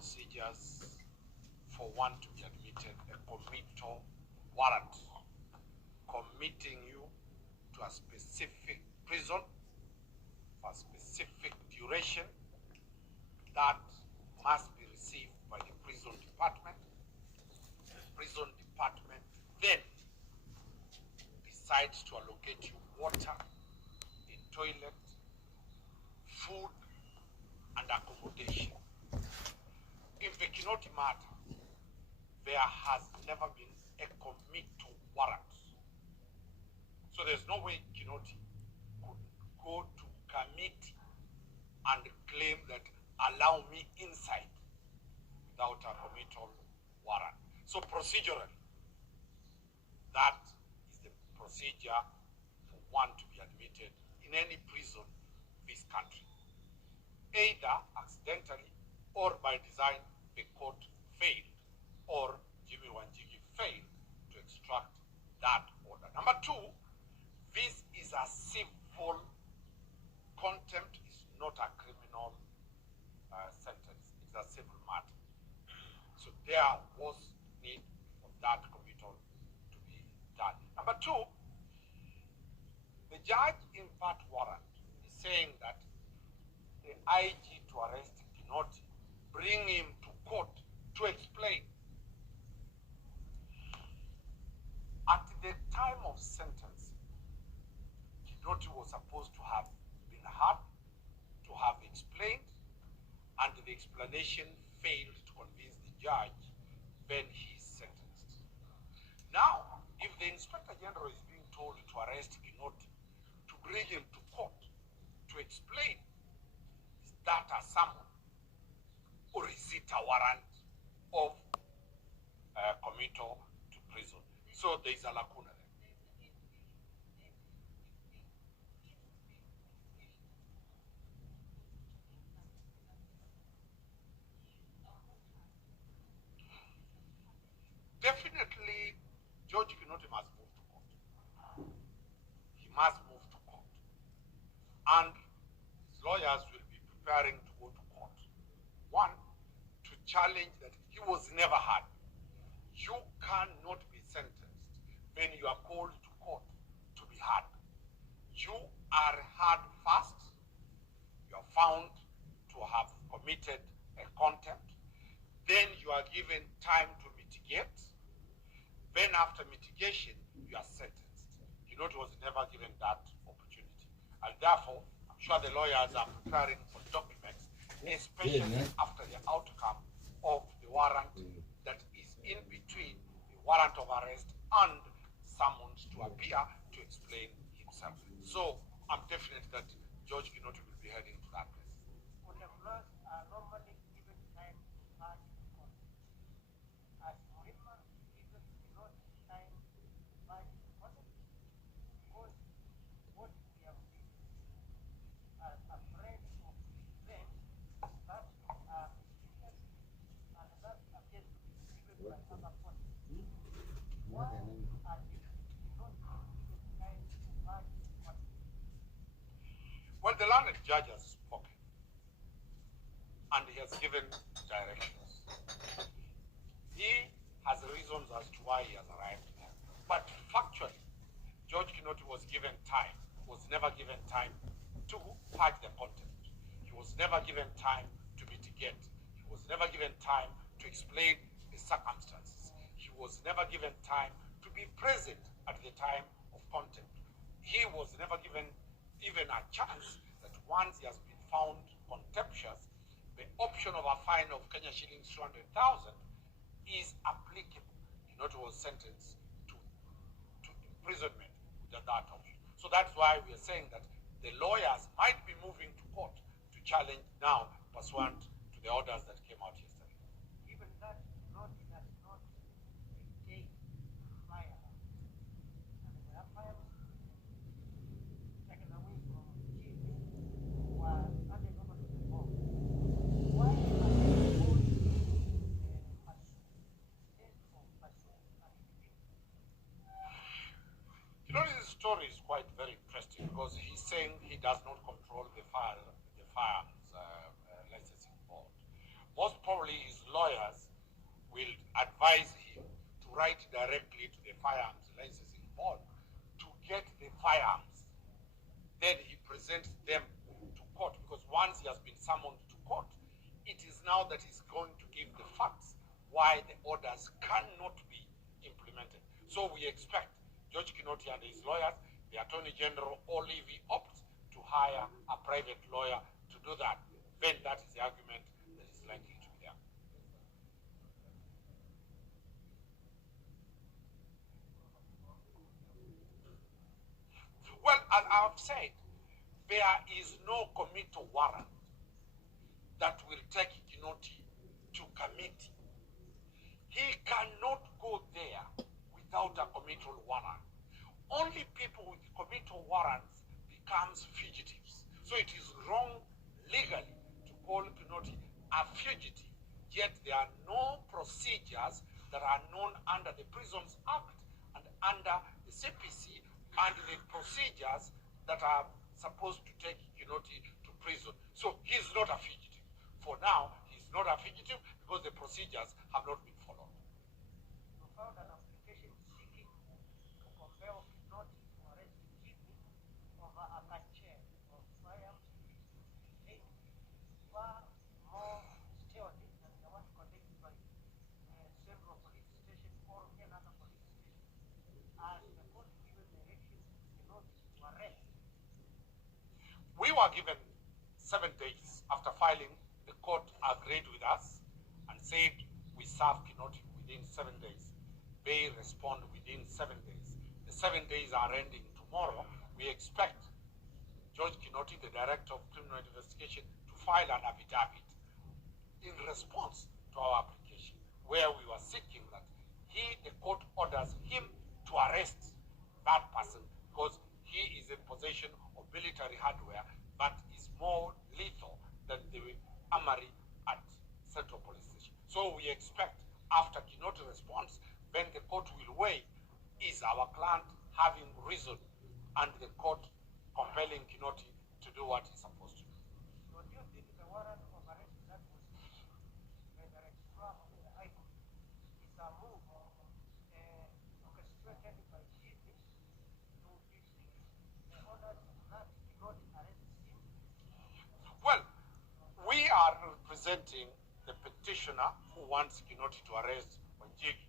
procedures for one to be admitted, a committal warrant committing you to a specific prison for a specific duration that must be received by the prison department. The prison department then decides to allocate you water, a toilet, food, and accommodation. In the Kinoti matter, there has never been a committal warrant. So there's no way Kinoti could go to committee and claim that allow me inside without a committal warrant. So procedurally, that is the procedure for one to be admitted in any prison in this country. Either accidentally or by design, the court failed, or Jimmy Wanjigi failed to extract that order. Number two, this is a civil contempt, is not a criminal sentence. It's a civil matter. So there was need for that committal to be done. Number two, the judge in that warrant is saying that the IG to arrest Kinoti, bring him to court to explain. At the time of sentence, Kinoti was supposed to have been heard, to have explained, and the explanation failed to convince the judge when he is sentenced. Now, if the Inspector General is being told to arrest Kinoti, to bring him to court, to explain, is that a summon, or is it a warrant of committal to prison? So there is a lacuna there. Definitely, George Kinoti must move to court. He must move to court. And his lawyers will be preparing to go to court. One, to challenge that he was never heard. You cannot be sentenced when you are called to court to be heard. You are heard first. You are found to have committed a contempt. Then you are given time to mitigate. Then after mitigation, you are sentenced. Kinoti was never given that opportunity. And therefore, I'm sure the lawyers are preparing for documents, especially after the outcome of the warrant that is in between the warrant of arrest and summons to appear to explain himself. So I'm definite that George Kinoti will be heading to that place. Would the lawyers are normally given time to charge the court? As Murima given Kinoti time to charge the court, because what we have seen as a friend of them that are mysterious and that appears to be given by other courts. Why are they not given time to charge the court? Well, the learned judge has spoken, and he has given directions. He has reasons as to why he has arrived there. But factually, George Kinoti was given time, was never given time to purge the contempt. He was never given time to mitigate. He was never given time to explain the circumstances. He was never given time to be present at the time of contempt. He was never given even a chance that once he has been found contemptuous, the option of a fine of Kenya shillings 200,000 is applicable. Kinoti was sentenced to imprisonment with that option. So that's why we are saying that the lawyers might be moving to court to challenge now pursuant to the orders that came out yesterday. Given that Kinoti does not take fire, and there are firearms taken away from chiefs who are handed over to the law, why are they going to pursue instead of pursuing an individual? Kinotti's story is quite very interesting because he's saying he does not control the firearms licensing board. Most probably his lawyers will advise him to write directly to the firearms licensing board to get the firearms. Then he presents them to court, because once he has been summoned to court, it is now that he's going to give the facts why the orders cannot be implemented. So we expect George Kinoti and his lawyers, the Attorney General, or if he opts to hire a private lawyer to do that, then that is the argument that is likely to be there. Well, as I've said, there is no committal warrant that will take Kinoti to committee. He cannot go there without a committal warrant. Only people with committal warrants becomes fugitives. So it is wrong legally to call Kinoti a fugitive, yet there are no procedures that are known under the Prisons Act and under the CPC and the procedures that are supposed to take Kinoti to prison. So he's not a fugitive. For now, he's not a fugitive because the procedures have not been followed. You found an application seeking to compel Kinoti to arrest Jimmy over a chain of firearms containing far more stealthy than the one conducted by several police stations or another police station. As the court given direction to Kinoti to arrest. We were given 7 days after filing. The court agreed with us and said we serve Kinoti within 7 days. They respond within 7 days. The 7 days are ending tomorrow. We expect George Kinoti, the Director of Criminal Investigation, to file an affidavit in response to our application, where we were seeking that the court orders him to arrest that person because he is in possession of military hardware but is more lethal than the armory at Central Police Station. So we expect after Kinoti responds, then the court will weigh, is our client having reason, and the court compelling Kinoti to do what he's supposed to do. So do you think the warrant of arrest that was issued by the registrar of the High Court is a move orchestrated by Jimmy to defeat the orders that Kinoti arrests him? Well, we are representing the petitioner who wants Kinoti to arrest Wanjigi.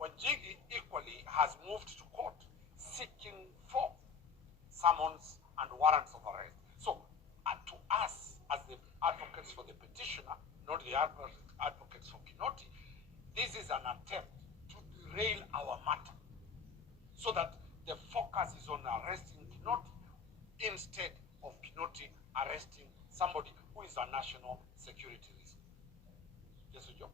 Wanjigi equally has moved to court seeking for summons and warrants of arrest. So, to us, as the advocates for the petitioner, not the advocates for Kinoti, this is an attempt to derail our matter so that the focus is on arresting Kinoti instead of Kinoti arresting somebody who is a national security risk. Yes, Joe?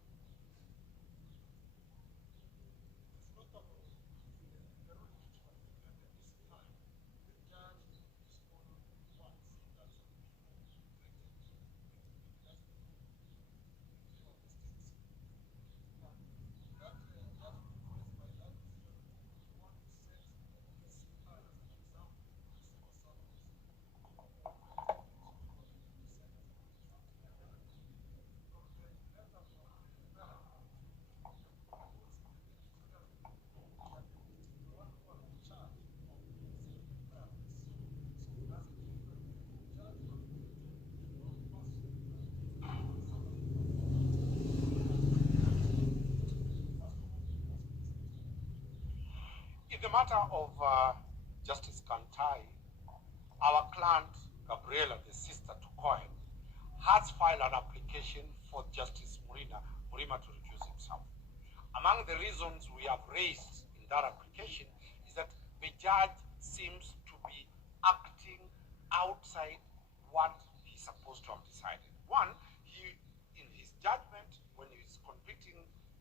In the matter of Justice Kantai, our client, Gabriela, the sister to Cohen, has filed an application for Justice Murima to recuse himself. Among the reasons we have raised in that application is that the judge seems to be acting outside what he's supposed to have decided. One, in his judgment, when he's convicting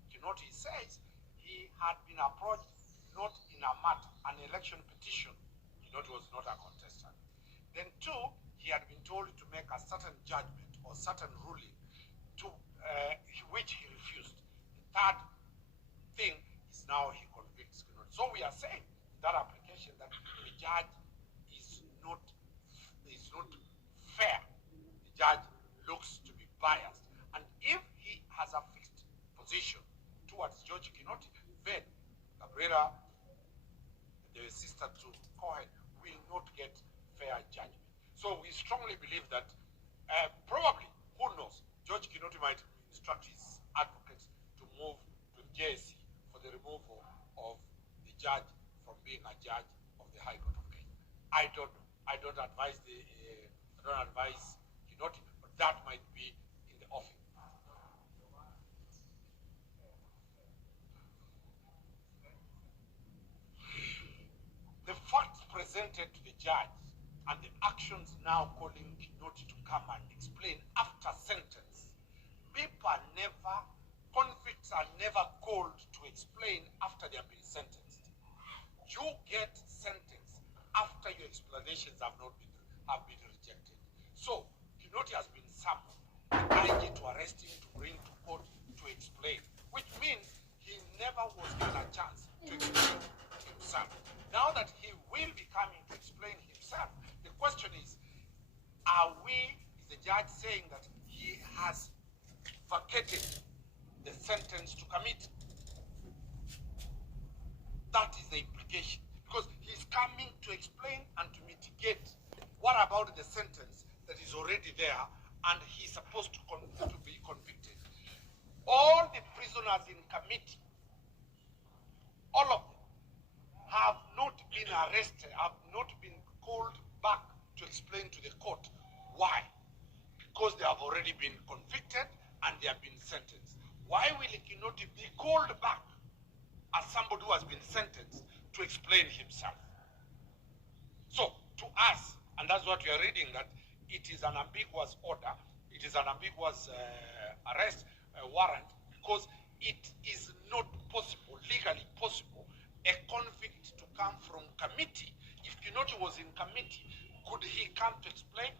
Kinoti, he says he had been approached not in a matter, an election petition. Kinoti was not a contestant. Then two, he had been told to make a certain judgment or certain ruling to which he refused. The third thing is now he convicts Kinoti. So we are saying in that application that the judge is not fair. The judge looks to be biased. And if he has Rera, the sister to Cohen, will not get fair judgment. So we strongly believe that probably, who knows, George Kinoti might instruct his advocates to move to JSC for the removal of the judge from being a judge of the High Court of Kenya. I don't know. I don't advise Kinoti, but that might be in the offing. The facts presented to the judge and the actions now calling Kinoti to come and explain after sentence. Convicts are never called to explain after they have been sentenced. You get sentenced after your explanations have been rejected. So Kinoti has been summoned, the IG to arrest him, to bring to court, to explain, which means he never was given a chance to explain himself. Now that he will be coming to explain himself, the question is is the judge saying that he has vacated the sentence to commit? That is the implication, because he's coming to explain and to mitigate. What about the sentence that is already there and he's supposed to be convicted? All the prisoners in committee, all of them, have not been arrested, have not been called back to explain to the court. Why? Because they have already been convicted and they have been sentenced. Why will Kinoti be called back as somebody who has been sentenced to explain himself? So, to us, and that's what we are reading, that it is an ambiguous order, it is an ambiguous arrest warrant, because it is not possible, legally possible, a convict to come from committee. If Kinoti was in committee, could he come to explain?